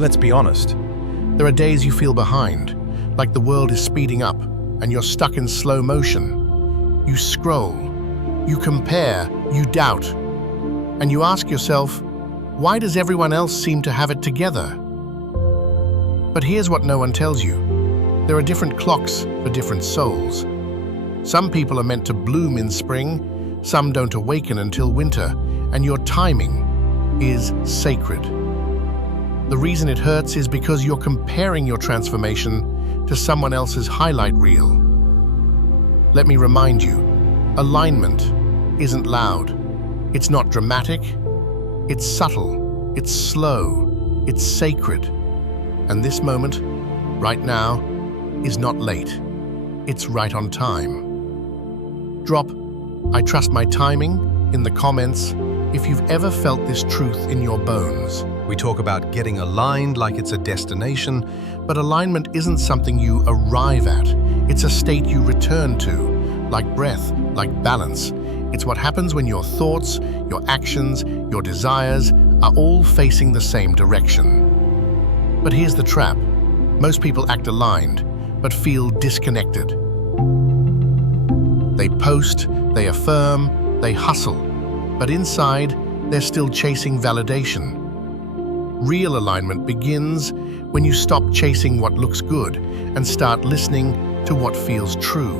Let's be honest. There are days you feel behind, like the world is speeding up and you're stuck in slow motion. You scroll, you compare, you doubt, and you ask yourself, why does everyone else seem to have it together? But here's what no one tells you. There are different clocks for different souls. Some people are meant to bloom in spring, some don't awaken until winter, and your timing is sacred. The reason it hurts is because you're comparing your transformation to someone else's highlight reel. Let me remind you, alignment isn't loud. It's not dramatic. It's subtle. It's slow. It's sacred. And this moment, right now, is not late. It's right on time. Drop "I trust my timing" in the comments if you've ever felt this truth in your bones. We talk about getting aligned like it's a destination, But alignment isn't something you arrive at. It's a state you return to, like breath, like balance. It's what happens when your thoughts, your actions, your desires are all facing the same direction. But here's the trap. Most people act aligned, but feel disconnected. They post, they affirm, they hustle, but inside, they're still chasing validation. Real alignment begins when you stop chasing what looks good and start listening to what feels true.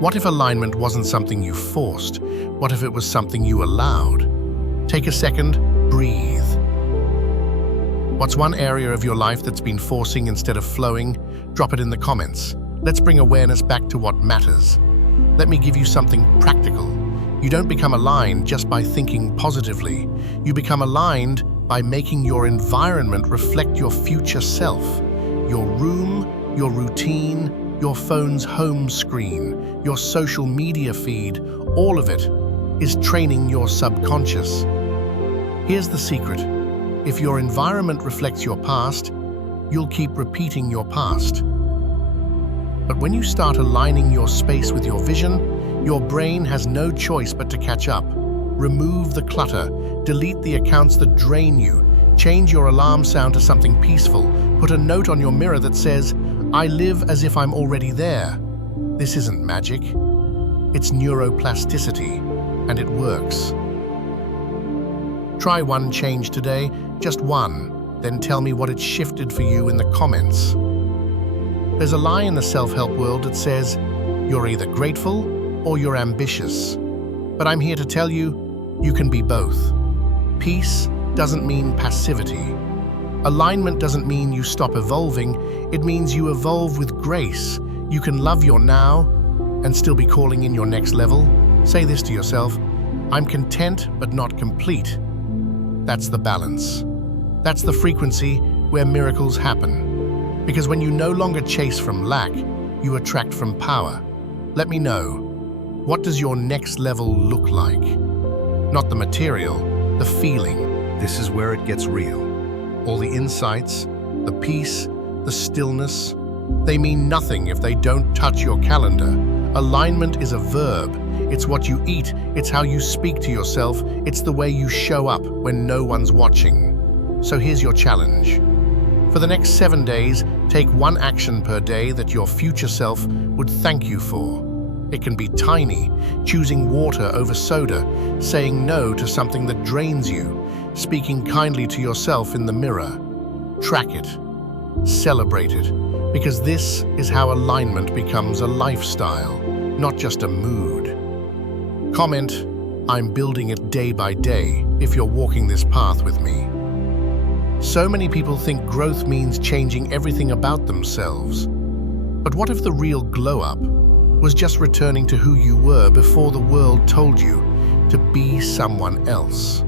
What if alignment wasn't something you forced? What if it was something you allowed? Take a second, breathe. What's one area of your life that's been forcing instead of flowing? Drop it in the comments. Let's bring awareness back to what matters. Let me give you something practical. You don't become aligned just by thinking positively. You become aligned by making your environment reflect your future self. Your room, your routine, your phone's home screen, your social media feed, all of it is training your subconscious. Here's the secret. If your environment reflects your past, you'll keep repeating your past. But when you start aligning your space with your vision, your brain has no choice but to catch up. Remove the clutter, delete the accounts that drain you, change your alarm sound to something peaceful, put a note on your mirror that says, "I live as if I'm already there." This isn't magic. It's neuroplasticity, and it works. Try one change today, just one, then tell me what it shifted for you in the comments. There's a lie in the self-help world that says, you're either grateful or you're ambitious. But I'm here to tell you, you can be both. Peace doesn't mean passivity. Alignment doesn't mean you stop evolving, it means you evolve with grace. You can love your now and still be calling in your next level. Say this to yourself, I'm content but not complete. That's the balance. That's the frequency where miracles happen. Because when you no longer chase from lack, you attract from power. Let me know, what does your next level look like? Not the material, the feeling. this is where it gets real. All the insights, the peace, the stillness, they mean nothing if they don't touch your calendar. Alignment is a verb. It's what you eat, it's how you speak to yourself, it's the way you show up when no one's watching. So here's your challenge. For the next 7 days, take one action per day that your future self would thank you for. It can be tiny, choosing water over soda, saying no to something that drains you, speaking kindly to yourself in the mirror. Track it, celebrate it, because this is how alignment becomes a lifestyle, not just a mood. Comment, I'm building it day by day, if you're walking this path with me. So many people think growth means changing everything about themselves. But what if the real glow-up was just returning to who you were before the world told you to be someone else?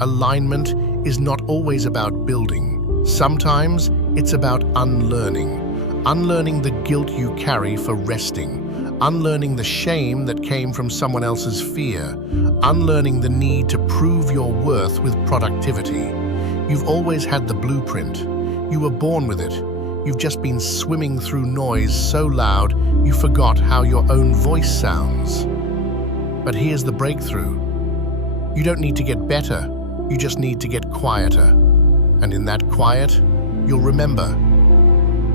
Alignment is not always about building. Sometimes it's about unlearning. Unlearning the guilt you carry for resting. Unlearning the shame that came from someone else's fear. Unlearning the need to prove your worth with productivity. You've always had the blueprint. You were born with it. You've just been swimming through noise so loud you forgot how your own voice sounds. But here's the breakthrough. You don't need to get better, you just need to get quieter. And in that quiet, you'll remember.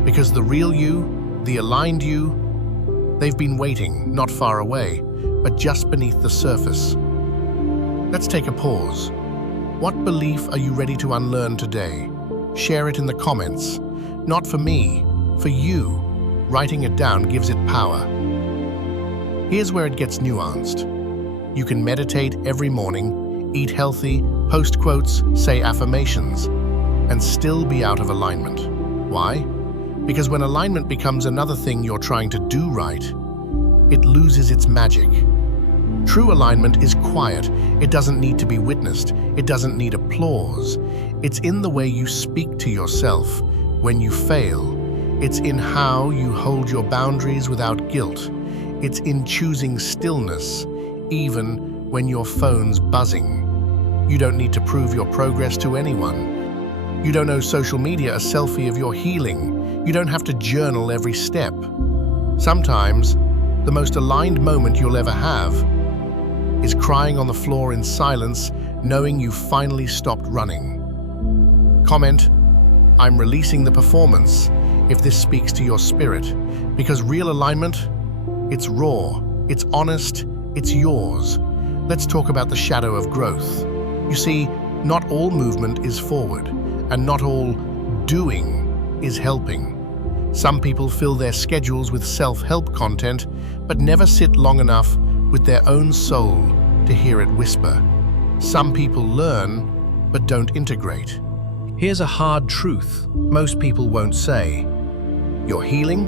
Because the real you, the aligned you, they've been waiting, not far away, but just beneath the surface. Let's take a pause. What belief are you ready to unlearn today? Share it in the comments. Not for me, for you. Writing it down gives it power. Here's where it gets nuanced. You can meditate every morning, eat healthy, post quotes, say affirmations, and still be out of alignment. Why? Because when alignment becomes another thing you're trying to do right, it loses its magic. True alignment is quiet. It doesn't need to be witnessed. It doesn't need applause. It's in the way you speak to yourself when you fail. It's in how you hold your boundaries without guilt. It's in choosing stillness, even when your phone's buzzing. You don't need to prove your progress to anyone. You don't owe social media a selfie of your healing. You don't have to journal every step. Sometimes, the most aligned moment you'll ever have is crying on the floor in silence, knowing you finally stopped running. Comment, "I'm releasing the performance," if this speaks to your spirit, because real alignment, it's raw, it's honest, it's yours. Let's talk about the shadow of growth. You see, not all movement is forward, and not all doing is helping. Some people fill their schedules with self-help content, but never sit long enough with their own soul to hear it whisper. Some people learn, but don't integrate. Here's a hard truth most people won't say. Your healing?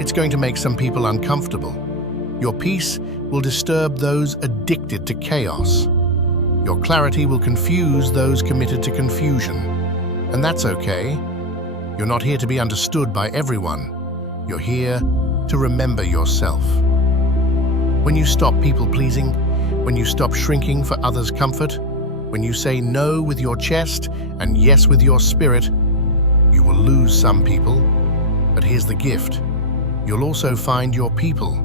It's going to make some people uncomfortable. Your peace will disturb those addicted to chaos. Your clarity will confuse those committed to confusion. And that's okay. You're not here to be understood by everyone. You're here to remember yourself. When you stop people-pleasing, when you stop shrinking for others' comfort, when you say no with your chest and yes with your spirit, you will lose some people. But here's the gift. You'll also find your people,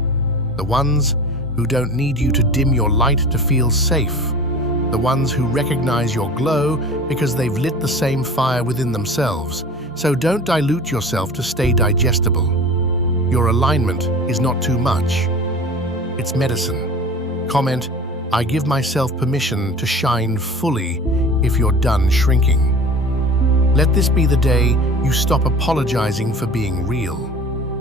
the ones who don't need you to dim your light to feel safe, the ones who recognize your glow because they've lit the same fire within themselves. So don't dilute yourself to stay digestible. Your alignment is not too much. It's medicine. Comment, "I give myself permission to shine fully," if you're done shrinking. Let this be the day you stop apologizing for being real.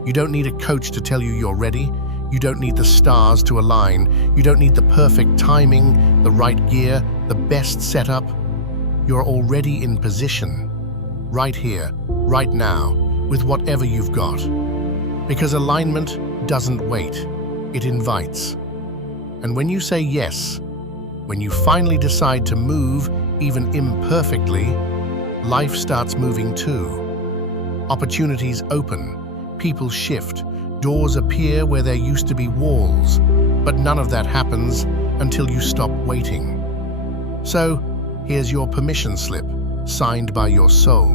You don't need a coach to tell you you're ready. You don't need the stars to align. You don't need the perfect timing, the right gear, the best setup. You're already in position. Right here, right now, with whatever you've got. Because alignment doesn't wait. It invites. And when you say yes, when you finally decide to move, even imperfectly, life starts moving too. Opportunities open, people shift, doors appear where there used to be walls, but none of that happens until you stop waiting. So, here's your permission slip, signed by your soul.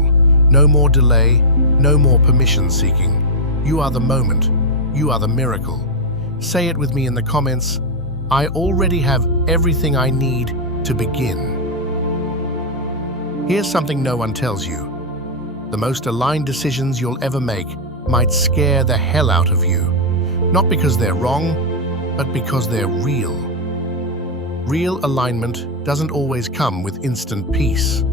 No more delay, no more permission seeking. You are the moment, you are the miracle. Say it with me in the comments. I already have everything I need to begin. Here's something no one tells you. The most aligned decisions you'll ever make might scare the hell out of you. Not because they're wrong, but because they're real. Real alignment doesn't always come with instant peace.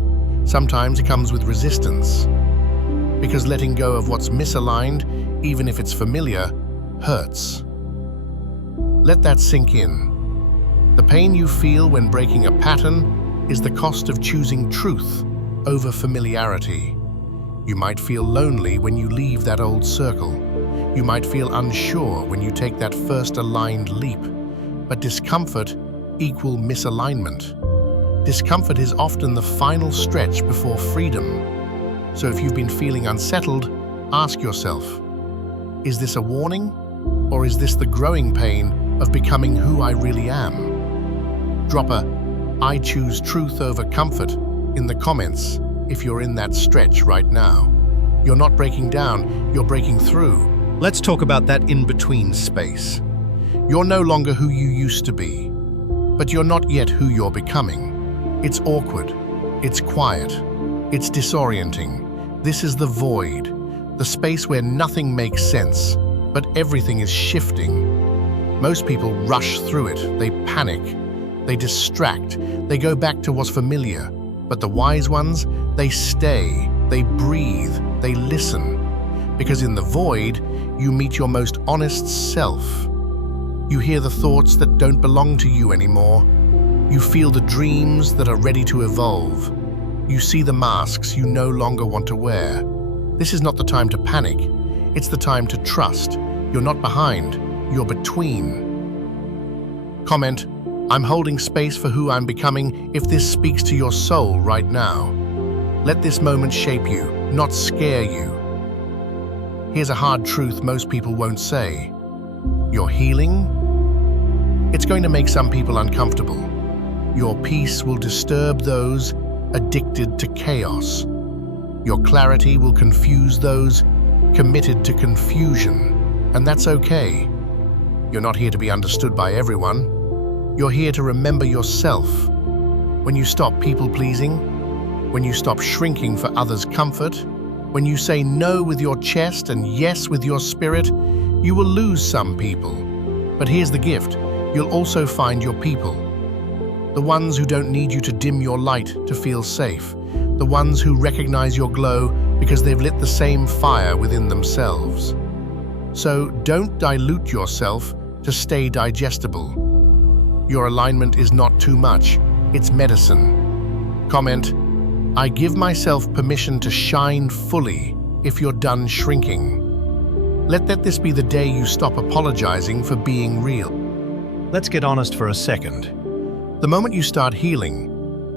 Sometimes it comes with resistance. Because letting go of what's misaligned, even if it's familiar, hurts. Let that sink in. The pain you feel when breaking a pattern is the cost of choosing truth over familiarity. You might feel lonely when you leave that old circle. You might feel unsure when you take that first aligned leap. But discomfort equals misalignment. Discomfort is often the final stretch before freedom. So if you've been feeling unsettled, ask yourself, is this a warning? Or is this the growing pain of becoming who I really am? Drop a "I choose truth over comfort" in the comments if you're in that stretch right now. You're not breaking down, you're breaking through. Let's talk about that in-between space. You're no longer who you used to be, but you're not yet who you're becoming. It's awkward, it's quiet, It's disorienting. This is the void, the space where nothing makes sense, but everything is shifting. Most people rush through it. They panic. They distract. They go back to what's familiar. But the wise ones, they stay. They breathe. They listen. Because in the void, you meet your most honest self. You hear the thoughts that don't belong to you anymore. You feel the dreams that are ready to evolve. You see the masks you no longer want to wear. This is not the time to panic. It's the time to trust. You're not behind. You're between. Comment, I'm holding space for who I'm becoming if this speaks to your soul right now. Let this moment shape you, not scare you. Here's a hard truth most people won't say. You're healing. It's going to make some people uncomfortable. Your peace will disturb those addicted to chaos. Your clarity will confuse those committed to confusion. And that's okay. You're not here to be understood by everyone. You're here to remember yourself. When you stop people-pleasing, when you stop shrinking for others' comfort, when you say no with your chest and yes with your spirit, you will lose some people. But here's the gift. You'll also find your people. The ones who don't need you to dim your light to feel safe. The ones who recognize your glow because they've lit the same fire within themselves. So don't dilute yourself to stay digestible. Your alignment is not too much. It's medicine. Comment, I give myself permission to shine fully if you're done shrinking. Let this be the day you stop apologizing for being real. Let's get honest for a second. The moment you start healing,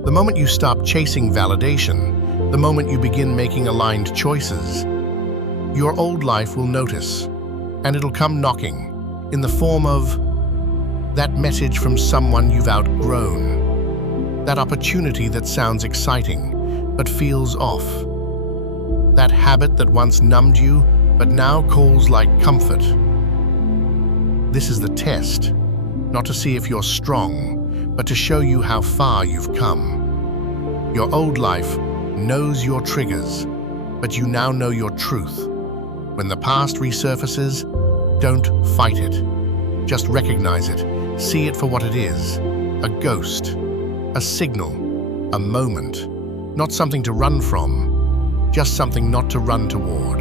the moment you stop chasing validation, the moment you begin making aligned choices, your old life will notice, and it'll come knocking in the form of that message from someone you've outgrown, that opportunity that sounds exciting but feels off, that habit that once numbed you but now calls like comfort. This is the test, not to see if you're strong, but to show you how far you've come. Your old life knows your triggers, but you now know your truth. When the past resurfaces, don't fight it. Just recognize it. See it for what it is. A ghost. A signal. A moment. Not something to run from. Just something not to run toward.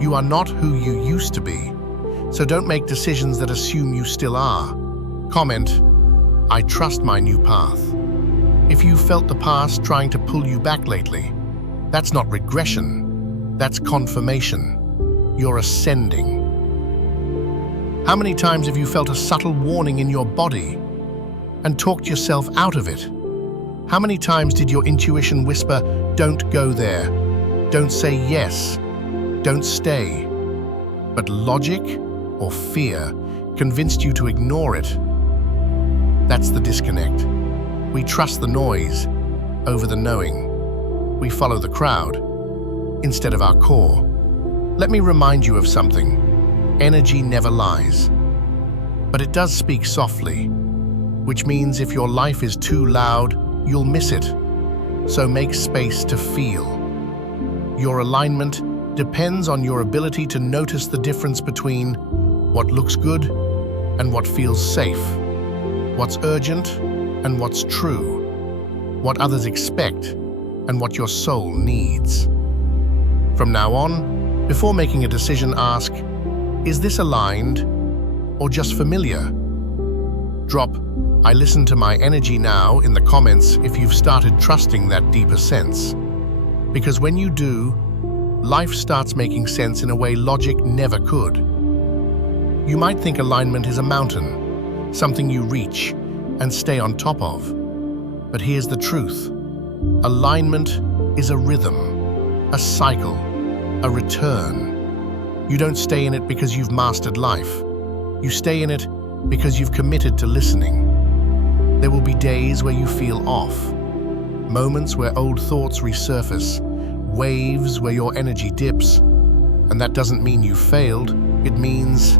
You are not who you used to be, so don't make decisions that assume you still are. Comment, I trust my new path. If you felt the past trying to pull you back lately, that's not regression. That's confirmation. You're ascending. How many times have you felt a subtle warning in your body and talked yourself out of it? How many times did your intuition whisper, don't go there, don't say yes, don't stay? But logic or fear convinced you to ignore it. That's the disconnect. We trust the noise over the knowing. We follow the crowd instead of our core. Let me remind you of something. Energy never lies, but it does speak softly, which means if your life is too loud, you'll miss it. So make space to feel. Your alignment depends on your ability to notice the difference between what looks good and what feels safe, what's urgent and what's true, what others expect and what your soul needs. From now on, before making a decision, ask, is this aligned or just familiar? Drop, I listen to my energy now in the comments if you've started trusting that deeper sense. Because when you do, life starts making sense in a way logic never could. You might think alignment is a mountain, something you reach and stay on top of. But here's the truth. Alignment is a rhythm, a cycle, a return. You don't stay in it because you've mastered life. You stay in it because you've committed to listening. There will be days where you feel off, moments where old thoughts resurface, waves where your energy dips. And that doesn't mean you failed, it means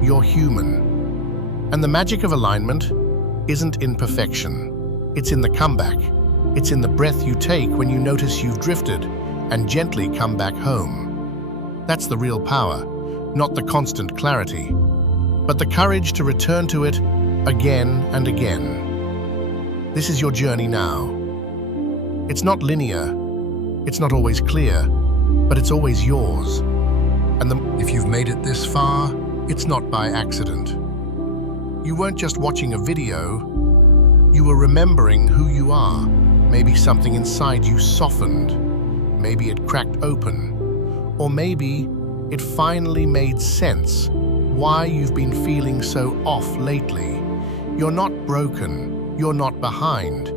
you're human. And the magic of alignment isn't in perfection, it's in the comeback. It's in the breath you take when you notice you've drifted and gently come back home. That's the real power, not the constant clarity, but the courage to return to it again and again. This is your journey now. It's not linear, it's not always clear, but it's always yours. And if you've made it this far, it's not by accident. You weren't just watching a video, you were remembering who you are. Maybe something inside you softened, maybe it cracked open, or maybe it finally made sense why you've been feeling so off lately. You're not broken, you're not behind.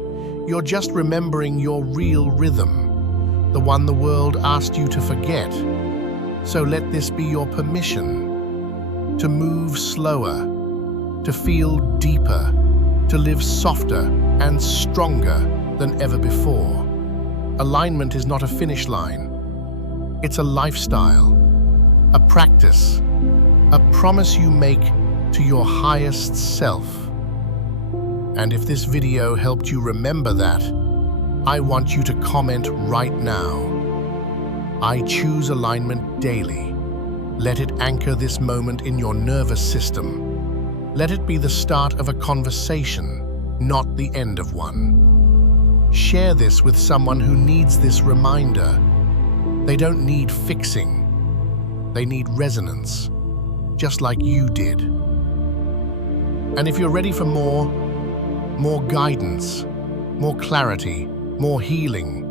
You're just remembering your real rhythm, the one the world asked you to forget. So let this be your permission to move slower, to feel deeper, to live softer and stronger than ever before. Alignment is not a finish line. It's a lifestyle, a practice, a promise you make to your highest self. And if this video helped you remember that, I want you to comment right now. I choose alignment daily. Let it anchor this moment in your nervous system. Let it be the start of a conversation, not the end of one. Share this with someone who needs this reminder. They don't need fixing. They need resonance, just like you did. And if you're ready for more guidance, more clarity, more healing,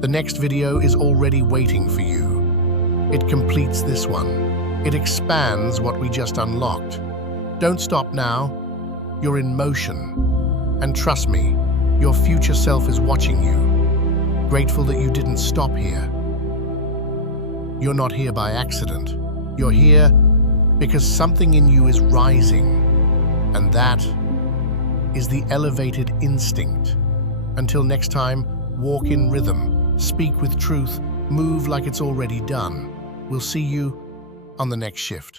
the next video is already waiting for you. It completes this one. It expands what we just unlocked. Don't stop now. You're in motion. And trust me, your future self is watching you. Grateful that you didn't stop here. You're not here by accident. You're here because something in you is rising. And that is the elevated instinct. Until next time, walk in rhythm, speak with truth, move like it's already done. We'll see you on the next shift.